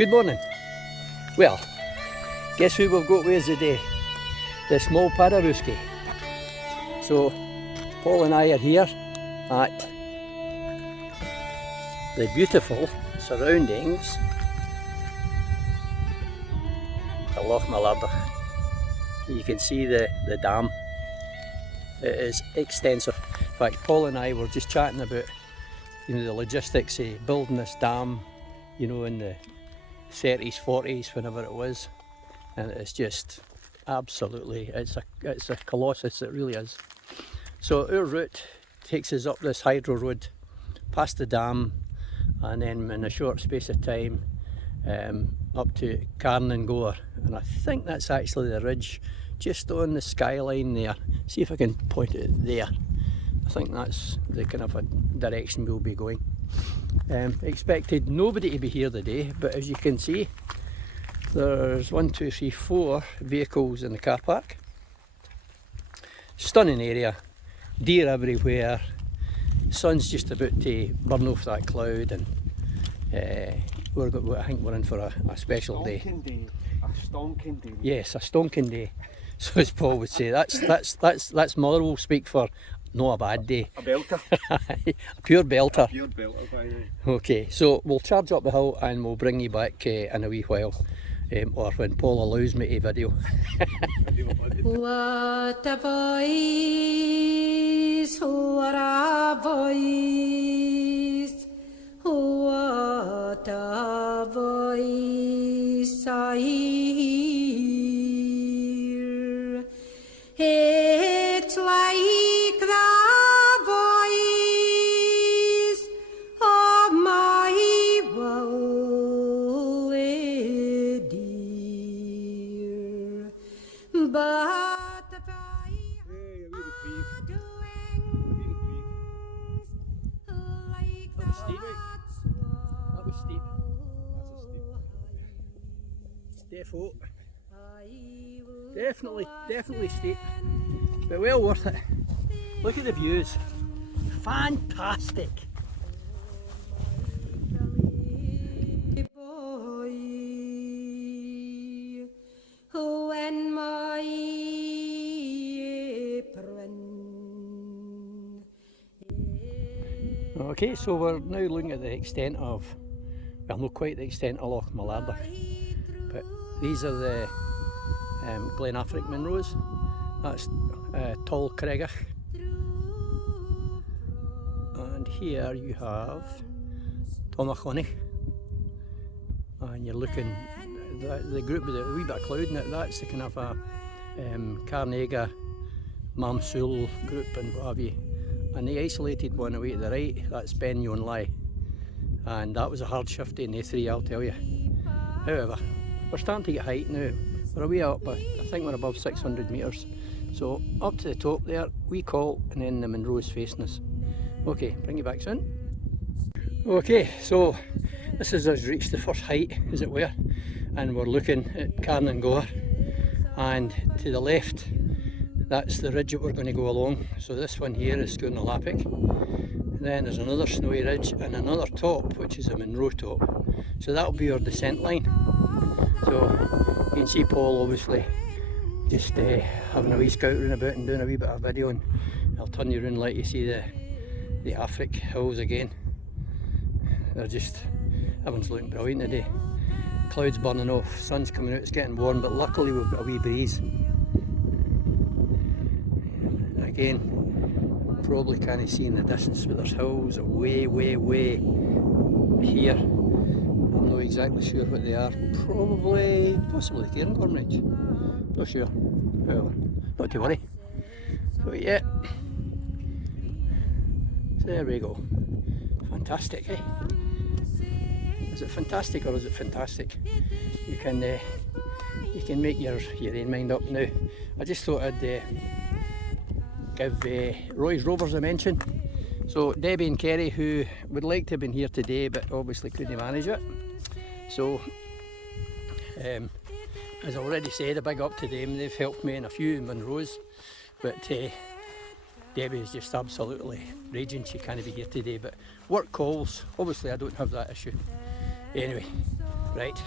Good morning. Well, guess who we've got with us today? The small Pararuski. So, Paul and I are here at the beautiful surroundings of Loch Mullardoch. You can see the dam. It is extensive. In fact, Paul and I were just chatting about the logistics of building this dam, in the 30s, 40s, whenever it was, and it's just absolutely, it's a colossus, it really is. So our route takes us up this hydro road, past the dam, and then in a short space of time up to Carn nan Gobhar, and I think that's actually the ridge just on the skyline there. See if I can point it there. I think that's the kind of a direction we'll be going. Expected nobody to be here today, but as you can see, there's 1, 2, 3, 4 vehicles in the car park. Stunning area, deer everywhere, sun's just about to burn off that cloud, and I think we're in for a special day. A stonking day. Yes, a stonking day. So as Paul would say, that's Mulro speak for not a bad day. A belter. A pure belter. Pure belter, by the way. Okay, so we'll charge up the hill and we'll bring you back in a wee while, or when Paul allows me to video. What a voice, what a voice, what a voice I hear. It's like the voice of my Westerly dear. But if I had wings like That was steep. that That was steep. swallow, Definitely steep, but well worth it. Look at the views, fantastic. boy, when my apron. Okay, so we're now looking at the extent of, well, not quite the extent of Loch Mullardoch, but these are the Glen Affric Munros. That's Tall Cregach, and here you have Tomachonich, and you're looking the group with a wee bit of cloud in it. That's the kind of a Carnega Mamsul group and what have you. And the isolated one away to the right, that's Ben Yon Lai, and that was a hard shifty in the 3, I'll tell you. However, we're starting to get height now. We're way up, but I think we're above 600 metres. So up to the top there, we call, and then the Munro's facing us. Okay, bring you back soon. Okay, so this is us reached the first height, as it were, and we're looking at Carn nan Gobhar, and to the left, that's the ridge that we're going to go along. So this one here is going to Lapaich. Then there's another snowy ridge and another top, which is a Munro top. So that'll be our descent line. So you can see Paul obviously just having a wee scout round about and doing a wee bit of video, and I'll turn you around and let you see the Affric hills again. They're just, everyone's looking brilliant today. Clouds burning off, sun's coming out, it's getting warm, but luckily we've got a wee breeze. Again, probably can't see in the distance, but there's hills way here. I'm not exactly sure what they are. Possibly Cairngorm Ridge. Not sure. Well, not to worry. So yeah. So there we go. Fantastic, eh? Is it fantastic or is it fantastic? You can make your own mind up now. I just thought I'd give Roy's Rovers a mention. So Debbie and Kerry, who would like to have been here today but obviously couldn't manage it. So as I already said, a big up to them. They've helped me in a few Munros, but Debbie is just absolutely raging she can't be here today, but work calls, obviously I don't have that issue. Anyway, Right,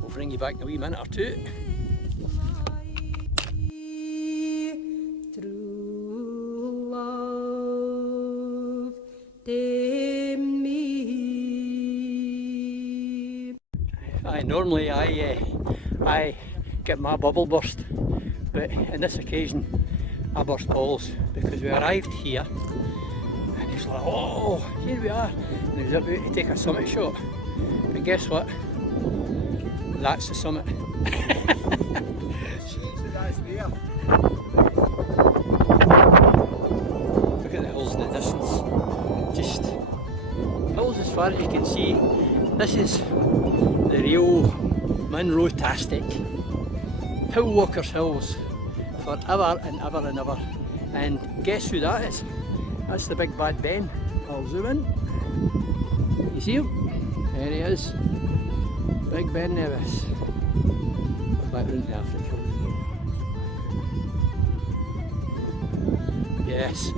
we'll bring you back in a wee minute or two. True love to me. Normally I get my bubble burst, but on this occasion I burst balls because we arrived here and he's like, oh, here we are, and he was about to take a summit shot, but guess what? That's the summit. That's there. Look at the hills in the distance, just hills as far as you can see. This is the real Munro-tastic. Hill Walkers Hills, forever and ever and ever. And guess who that is? That's the big bad Ben. I'll zoom in. You see him? There he is. Big Ben Nevis. Back round to Africa. Yes.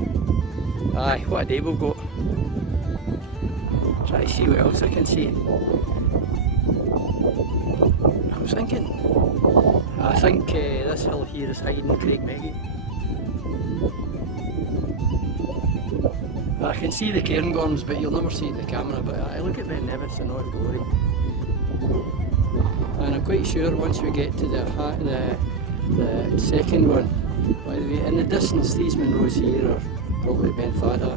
Aye, what a day we've got. Try to see what else I can see. I think this hill here is hiding Craig Meggie. I can see the cairngorms, but you'll never see it in the camera. But I look at Ben Nevis in all his glory, and I'm quite sure once we get to the second one. By the way, in the distance, these Munros here are probably Ben Fada,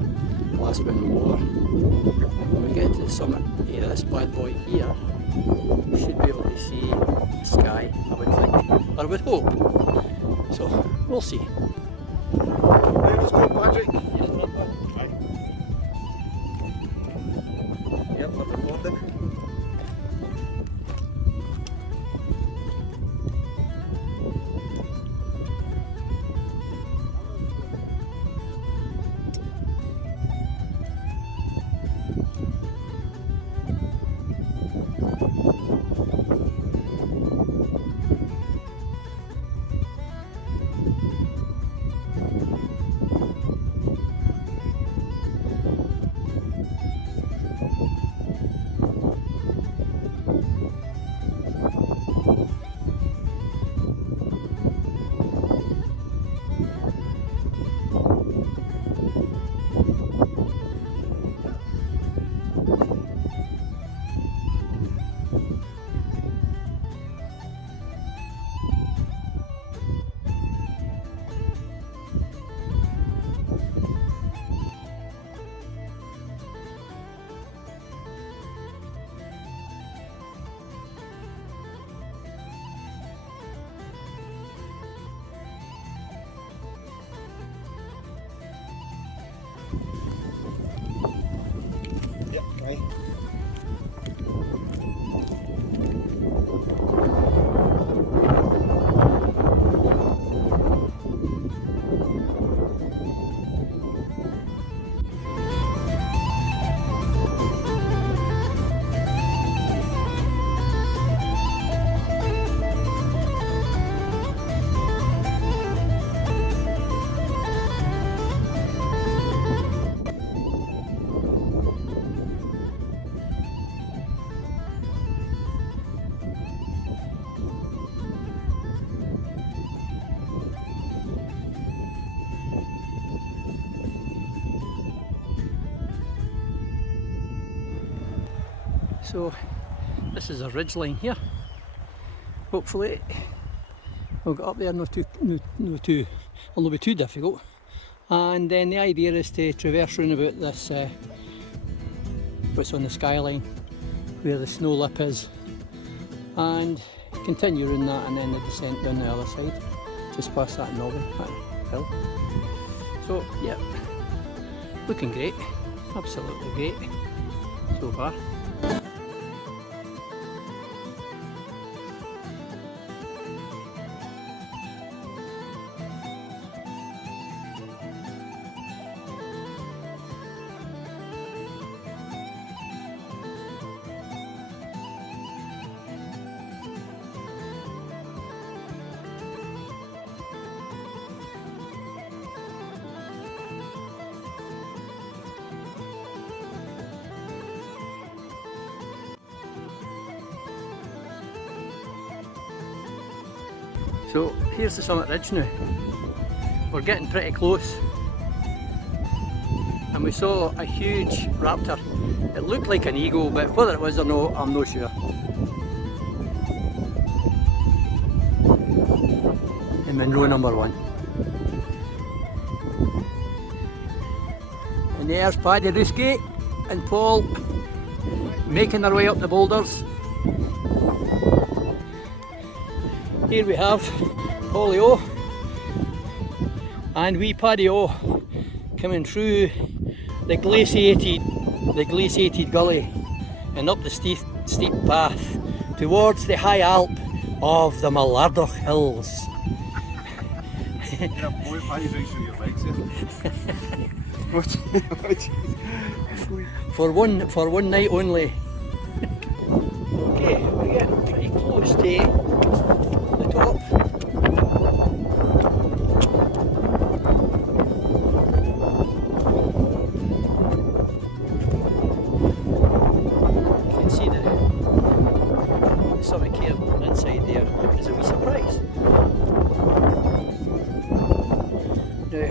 last one war. And when we get to the summit of this bad boy here, we should be able to see the sky, I would think, or I would hope. So, we'll see. Right, let's go, Patrick. Yep, we're recording. Yep, right. So this is a ridge line here. Hopefully we'll get up there, it'll not be too difficult. And then the idea is to traverse round about this what's on the skyline, where the snow lip is, and continue around that, and then the descent down the other side, just past that knobbing hill. So yeah, looking great, absolutely great so far. So here's the summit ridge now. We're getting pretty close. And we saw a huge raptor. It looked like an eagle, but whether it was or not, I'm not sure. In Munro number 1. And there's Paddy Ruski and Paul making their way up the boulders. Here we have Paulie O and wee Paddy O coming through the glaciated gully and up the steep path towards the high alp of the Mullardoch hills. Yeah, boy, Paddy's right through your legs there. For one night only. Okay, we're getting pretty close to the top. You can see the summit cairn inside there. It's a wee surprise. Now,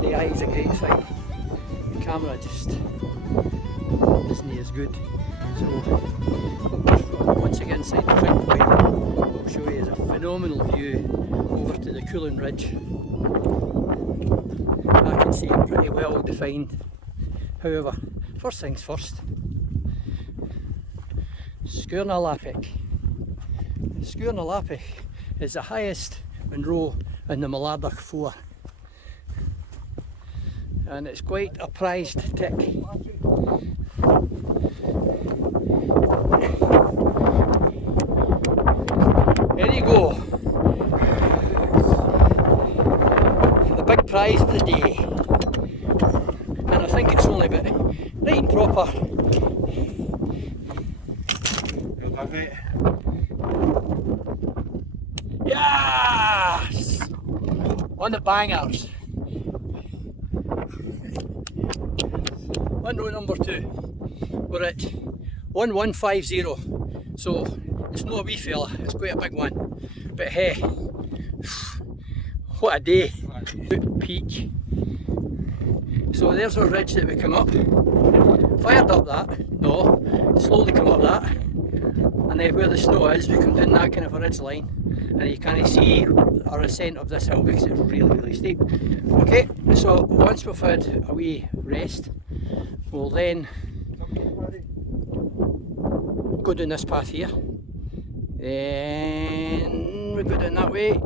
the eye is a great thing. The camera just isn't as good. So once again inside the Fig Point, we'll show you is a phenomenal view over to the Coolin Ridge. I can see it pretty well defined. However, first things first, Sgurr na Lapaich. Sgurr na Lapaich is the highest Munro in the Mullardoch 4. And it's quite a prized tick. There you go. The big prize of the day. And I think it's only about right and proper. Well done, mate. Yes! On the bangers. Munro number 2. We're at 1150. So it's not a wee fella, it's quite a big one. But hey, what a day. Peak. So there's our ridge that we come up. Fired up that, no, slowly come up that. And then where the snow is, we come down that kind of a ridge line. And you can't see our ascent of this hill because it's really steep. Okay, so once we've had a wee rest, we'll then go down this path here. Then we go down that way.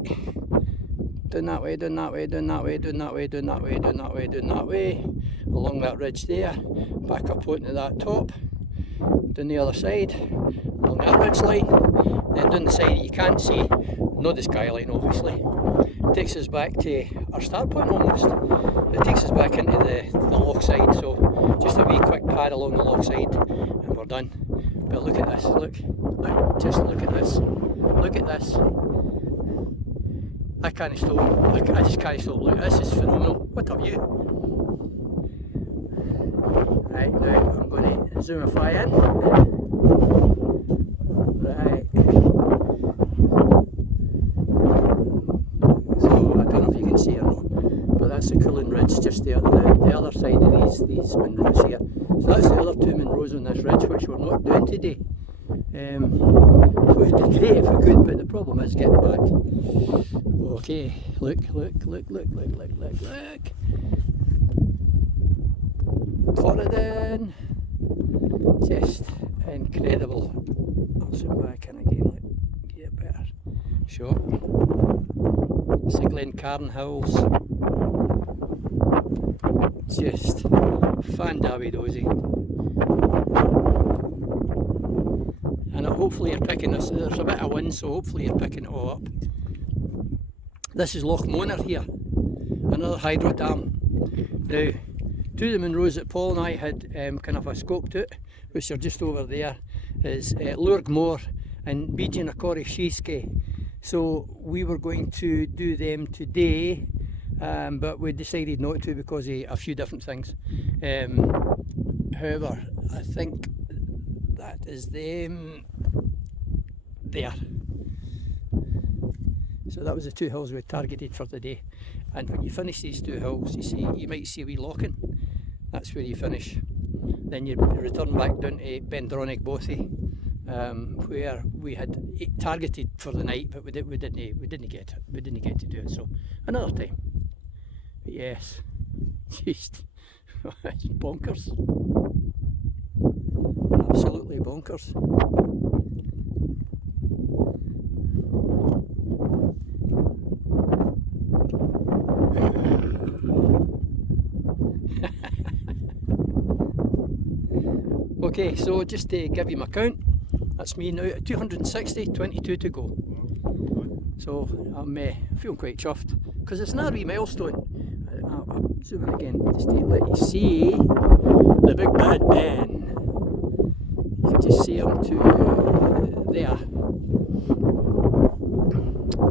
Down that way, down that way, down that way, down that way, down that way, down that way, down that way. Along that ridge there. Back up onto that top. Down the other side. Along that ridge line. Then down the side that you can't see. Not the skyline obviously. Takes us back to our start point almost. It takes us back into the loch side, so just a wee quick pad along the loch side and we're done. But look at this, look, just look at this. Look at this. I can't stop, I just can't stop. Look, this is phenomenal. What a view. Right, now I'm going to zoomify in. Right. So I don't know if you can see or not, but that's the Coolin Ridge just there, the other side of these Munros here. So that's the other 2 Munros on this ridge, which we're not doing today. It would be great if we could, but the problem is getting back. Okay, look. Corridon. Just incredible. I'll zoom back in again, look, get a better shot. Siglen Carn Hills. Just fan-dabby-dozy. And hopefully you're picking this, there's a bit of wind, so hopefully you're picking it all up. This is Loch Monar here, another hydro dam. Now, 2 of the Munros that Paul and I had kind of a scoped out, which are just over there, is Lurgmore and Beijing Akori Shiske. So we were going to do them today, but we decided not to because of a few different things. However, I think that is them there. So that was the 2 hills we targeted for the day. And when you finish these 2 hills, you might see a wee lock-in. That's where you finish. Then you return back down to Bendronic Bothy, where we had targeted for the night, but we didn't get to do it. So another time. But yes, just it's bonkers. Absolutely bonkers. Okay, so just to give you my count, that's me now at 260, 22 to go. So I'm feeling quite chuffed, because it's another wee milestone. I'm zooming again just to let you see the big bad Ben. You can just see him to there.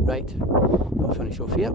Right, I'll finish off here.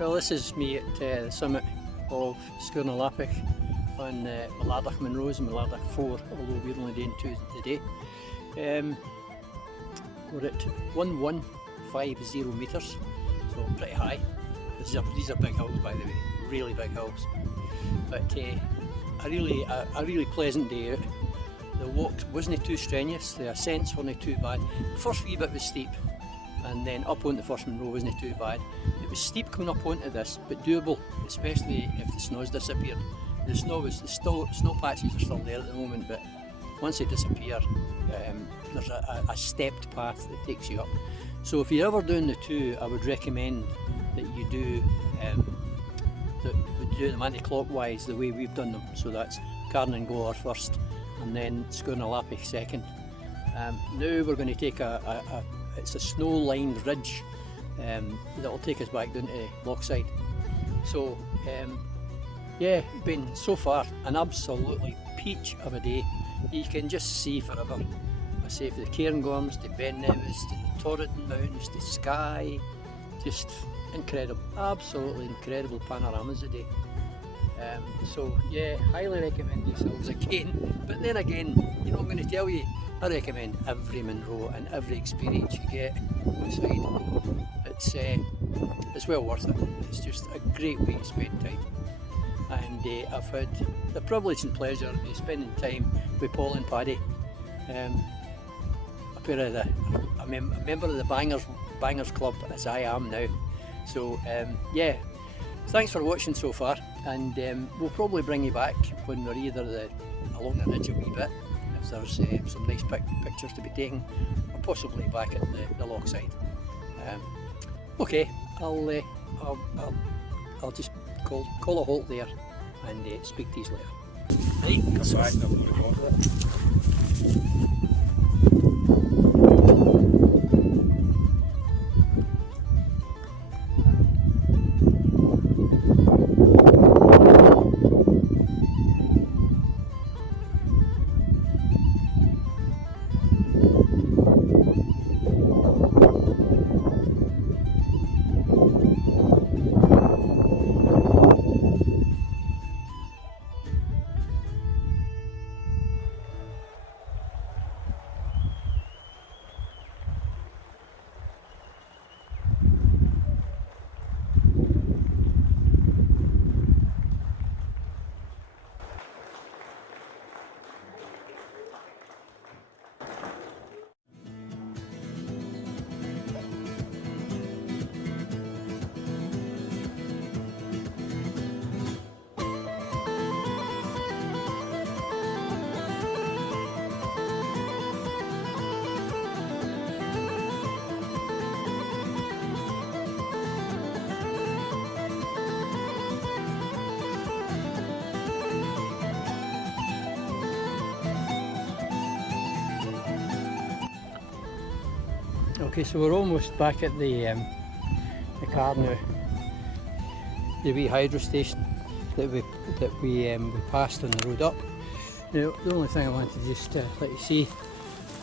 Well, this is me at the summit of Sgurr na Lapaich on Mullardoch Munro's and Mullardoch 4, although we're only doing 2 today. We're at 1150 metres, so pretty high. These are big hills, by the way, really big hills. But a really pleasant day out. The walk wasn't too strenuous, the ascents weren't too bad. The first wee bit was steep, and then up onto the first Munro wasn't too bad. It was steep coming up onto this, but doable, especially if the snow's disappeared. The snow patches are still there at the moment, but once they disappear, there's a stepped path that takes you up. So if you're ever doing the 2, I would recommend that you do them anti-clockwise the way we've done them. So that's Carn nan Gobhar first, and then Sgurr na Lapaich second. Now we're going to take it's a snow-lined ridge that will take us back down to Lochside. So yeah, been so far an absolutely peach of a day. You can just see forever. I say from the Cairngorms to Ben Nevis to the Torridon Mountains to Skye, just incredible, absolutely incredible panoramas today. So yeah, highly recommend these hills again. But then again, you know, I'm going to tell you, I recommend every Munro and every experience you get outside. It's well worth it. It's just a great way to spend time. And I've had the privilege and pleasure of spending time with Paul and Paddy. A member of the Bangers Club, as I am now. So yeah, thanks for watching so far, and we'll probably bring you back when we're either along the ridge a wee bit, if there's some nice pictures to be taken, or possibly back at the Lochside. Okay, I'll just call a halt there and speak to you later. Right, Come back, I'm going to go to it. Okay, so we're almost back at the Carn now, the wee hydro station that we passed on the road up. Now, the only thing I wanted to just let you see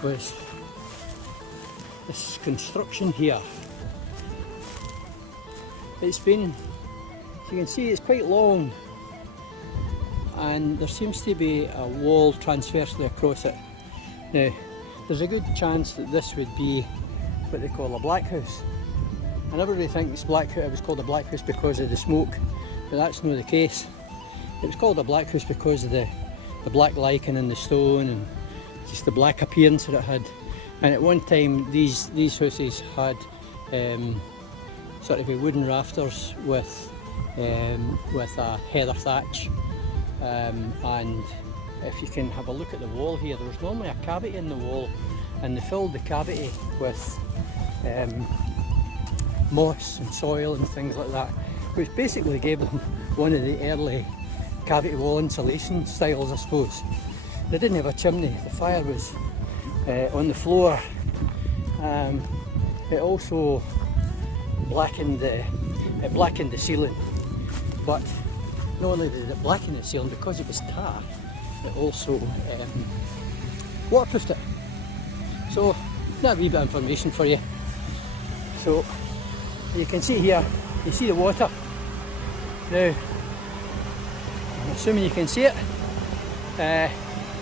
was this construction here. It's been, as you can see, it's quite long, and there seems to be a wall transversely across it. Now, there's a good chance that this would be what they call a black house, and everybody thinks it was called a black house because of the smoke, but that's not the case. It was called a black house because of the black lichen in the stone and just the black appearance that it had. And at one time these houses had sort of wooden rafters with a heather thatch, and if you can have a look at the wall here, there was normally a cavity in the wall, and they filled the cavity with moss and soil and things like that, which basically gave them one of the early cavity wall insulation styles, I suppose. They didn't have a chimney, the fire was on the floor. It also blackened the ceiling, but not only did it blacken the ceiling, because it was tar, it also waterproofed it. So that wee bit of information for you. So you can see here, you see the water. Now, I'm assuming you can see it.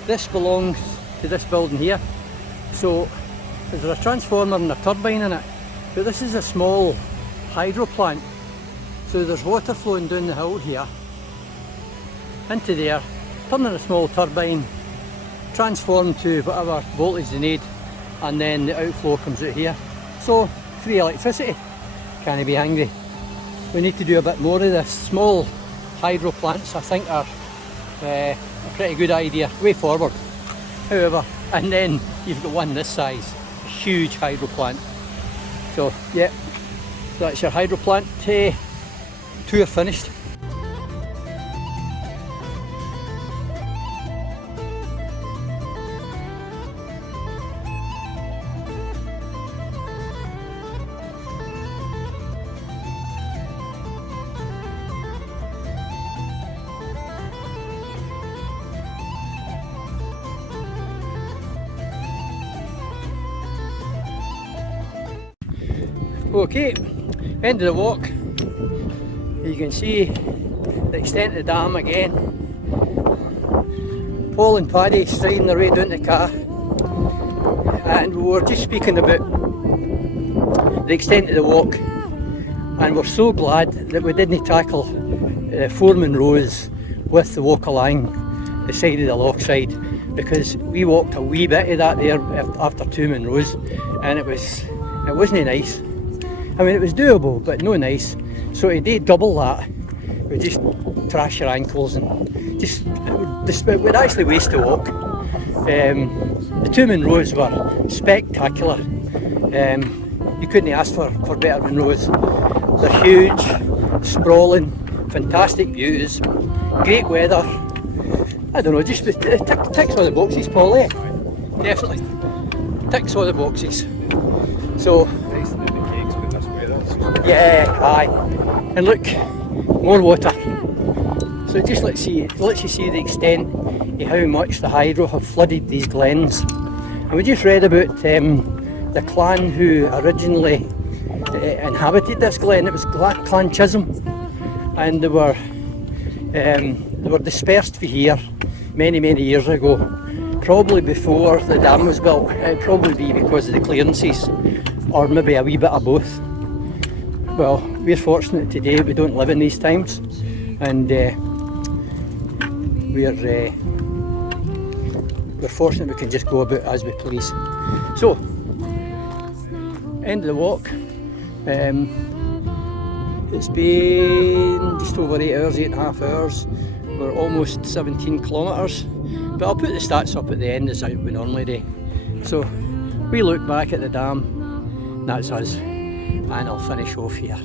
This belongs to this building here. So there's a transformer and a turbine in it, but this is a small hydro plant. So there's water flowing down the hill here into there, turning a small turbine, transformed to whatever voltage they need, and then the outflow comes out here. So free electricity, can't be angry. We need to do a bit more of this. Small hydro plants, I think, are a pretty good idea, way forward. However, and then you've got one this size, a huge hydro plant. So yeah, so that's your hydro plant tour finished. Okay, end of the walk. You can see the extent of the dam again. Paul and Paddy striding their way down the car, and we were just speaking about the extent of the walk, and we're so glad that we didn't tackle 4 Munros with the walk along the side of the loch side, because we walked a wee bit of that there after 2 Munros, and it wasn't nice. I mean, it was doable, but no nice. So to do double that, we just trash your ankles, and it would actually waste the walk. The 2 Munros were spectacular. You couldn't ask for better Munros. They're huge, sprawling, fantastic views, great weather. I don't know, just it ticks all the boxes, Paul, eh? Definitely. Ticks all the boxes. So, yeah, aye. And look, more water. So it just lets you see the extent of how much the hydro have flooded these glens. And we just read about the clan who originally inhabited this glen. It was Clan Chisholm, and they were dispersed from here many years ago, probably before the dam was built. It'd probably be because of the clearances, or maybe a wee bit of both. Well, we're fortunate today, we don't live in these times, and we're fortunate we can just go about as we please. So, end of the walk. It's been just over 8 hours, 8.5 hours. We're almost 17 kilometres, but I'll put the stats up at the end as we normally do. So, we look back at the dam, that's us. And I'll finish off here.